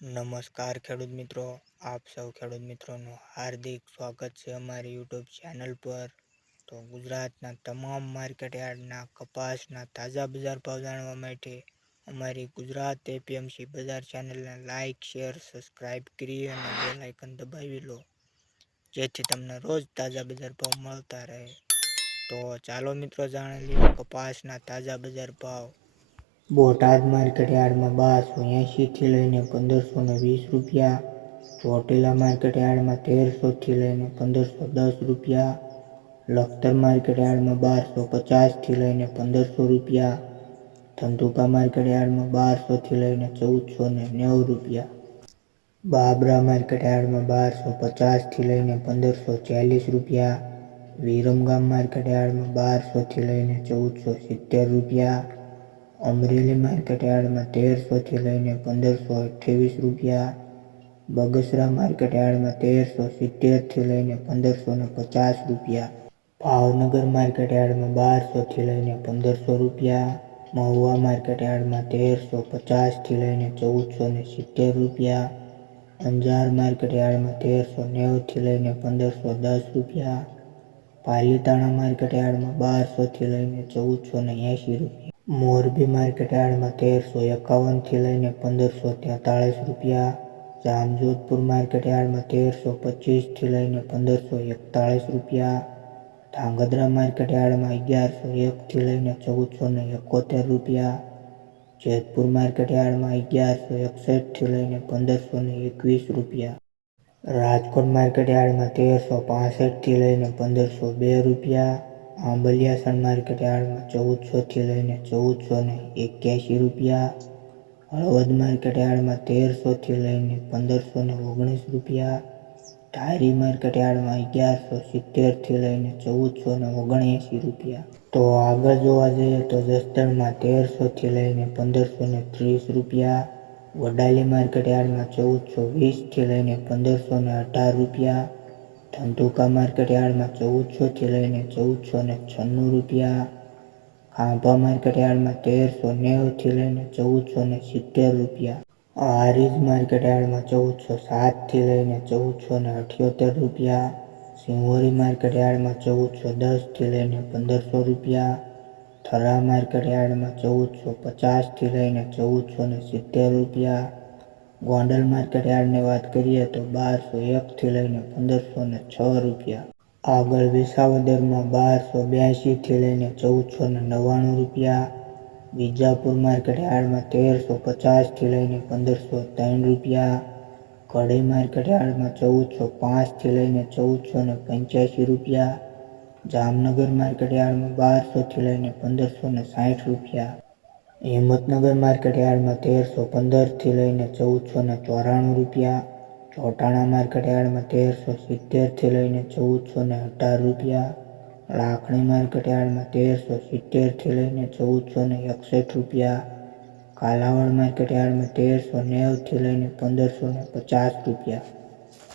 નમસ્કાર ખેડૂત મિત્રો, આપ સૌ ખેડૂત મિત્રોનું હાર્દિક સ્વાગત છે અમારી યુટ્યુબ ચેનલ પર। તો ગુજરાતના તમામ માર્કેટ યાર્ડના કપાસના તાજા બજાર ભાવ જાણવા માટે અમારી ગુજરાત એપીએમસી બજાર ચેનલને લાઇક, શેર, સબસ્ક્રાઇબ કરી અને બેલ આઇકન દબાવી લો, જેથી તમને રોજ તાજા બજાર ભાવ મળતા રહે। તો ચાલો મિત્રો જાણી લઈએ કપાસના તાજા બજાર ભાવ। બોટાદ માર્કેટ યાર્ડમાં 1280 થી લઈને 1520 રૂપિયા, ચોટીલા માર્કેટ યાર્ડમાં 1300 થી લઈને 1510 રૂપિયા, લખતર માર્કેટ યાર્ડમાં 1250 થી લઈને 1500 રૂપિયા, ધંધુકા માર્કેટ યાર્ડમાં 1200 થી લઈને 1490 રૂપિયા, બાબરા માર્કેટ યાર્ડમાં 1250 થી લઈને 1540 રૂપિયા, વિરમગામ માર્કેટ યાર્ડમાં 1200 થી લઈને 1470 રૂપિયા, અમરેલી માર્કેટ યાર્ડમાં 1300 થી લઈને 1528 રૂપિયા, બગસરા માર્કેટ યાર્ડમાં 1370 થી લઈને 1550 રૂપિયા, ભાવનગર માર્કેટ યાર્ડમાં 1200 થી લઈને 1500 રૂપિયા, મહુવા માર્કેટ યાર્ડમાં 1350 થી લઈને 1470 રૂપિયા, અંજાર માર્કેટ યાર્ડમાં 1390 થી લઈને 1510 રૂપિયા, પાલીતાણા માર્કેટ યાર્ડમાં 1200 થી લઈને 1480 રૂપિયા, મોરબી માર્કેટ યાર્ડમાં 1351 થી લઈને 1543 રૂપિયા, જામજોધપુર માર્કેટ યાર્ડમાં 1325 થી લઈને 1541 રૂપિયા, ધાંગધ્રા માર્કેટ યાર્ડમાં 1101 થી લઈને 1471 રૂપિયા, જેતપુર માર્કેટ યાર્ડમાં 1161 થી લઈને 1521 રૂપિયા, રાજકોટ માર્કેટ યાર્ડમાં 1365 થી લઈને 1502 રૂપિયા, આંબલિયાસણ માર્કેટ યાર્ડમાં 1400 થી લઈને 1481 રૂપિયા, હળવદ માર્કેટ યાર્ડમાં 1300 થી લઈને 1519 રૂપિયા, ધારી માર્કેટ યાર્ડમાં 1170 થી લઈને 1479 રૂપિયા। તો આગળ જોવા જઈએ તો જસદણમાં 1300 થી લઈને 1530 રૂપિયા, વડાલી માર્કેટ યાર્ડમાં 1420 થી લઈને 1518 રૂપિયા, ધંધુકા માર્કેટ યાર્ડમાં 1400 થી લઈને 1496 રૂપિયા, ખાંભા માર્કેટ યાર્ડમાં 1390 થી લઈને 1470 રૂપિયા, હારીજ માર્કેટ યાર્ડમાં 1407 થી લઈને 1478 રૂપિયા, સિંહોરી માર્કેટ યાર્ડમાં 1410 થી લઈને 1500 રૂપિયા, થરા માર્કેટ યાર્ડમાં 1450 થી લઈને 1470 રૂપિયા, ગોંડલ માર્કેટ યાર્ડની વાત કરીએ તો 1201 થી લઈને 1506 રૂપિયા। આગળ વિસાવદરમાં 1282 થી લઈને 1499 રૂપિયા, વિજાપુર માર્કેટ યાર્ડમાં 1350 થી લઈને 1503 રૂપિયા, કડી માર્કેટ યાર્ડમાં 1405 થી લઈને 1485 રૂપિયા, જામનગર માર્કેટ યાર્ડમાં 1200 થી લઈને 1560 રૂપિયા, હિંમતનગર માર્કેટ યાર્ડમાં 1315 થી લઈને 1494 રૂપિયા, ચોટાણા માર્કેટ યાર્ડમાં 1370 થી લઈને 1418 રૂપિયા, લાખણી માર્કેટ યાર્ડમાં 1370 થી લઈને 1461 રૂપિયા, કાલાવડ માર્કેટ યાર્ડમાં 1390 થી લઈને 1550 રૂપિયા।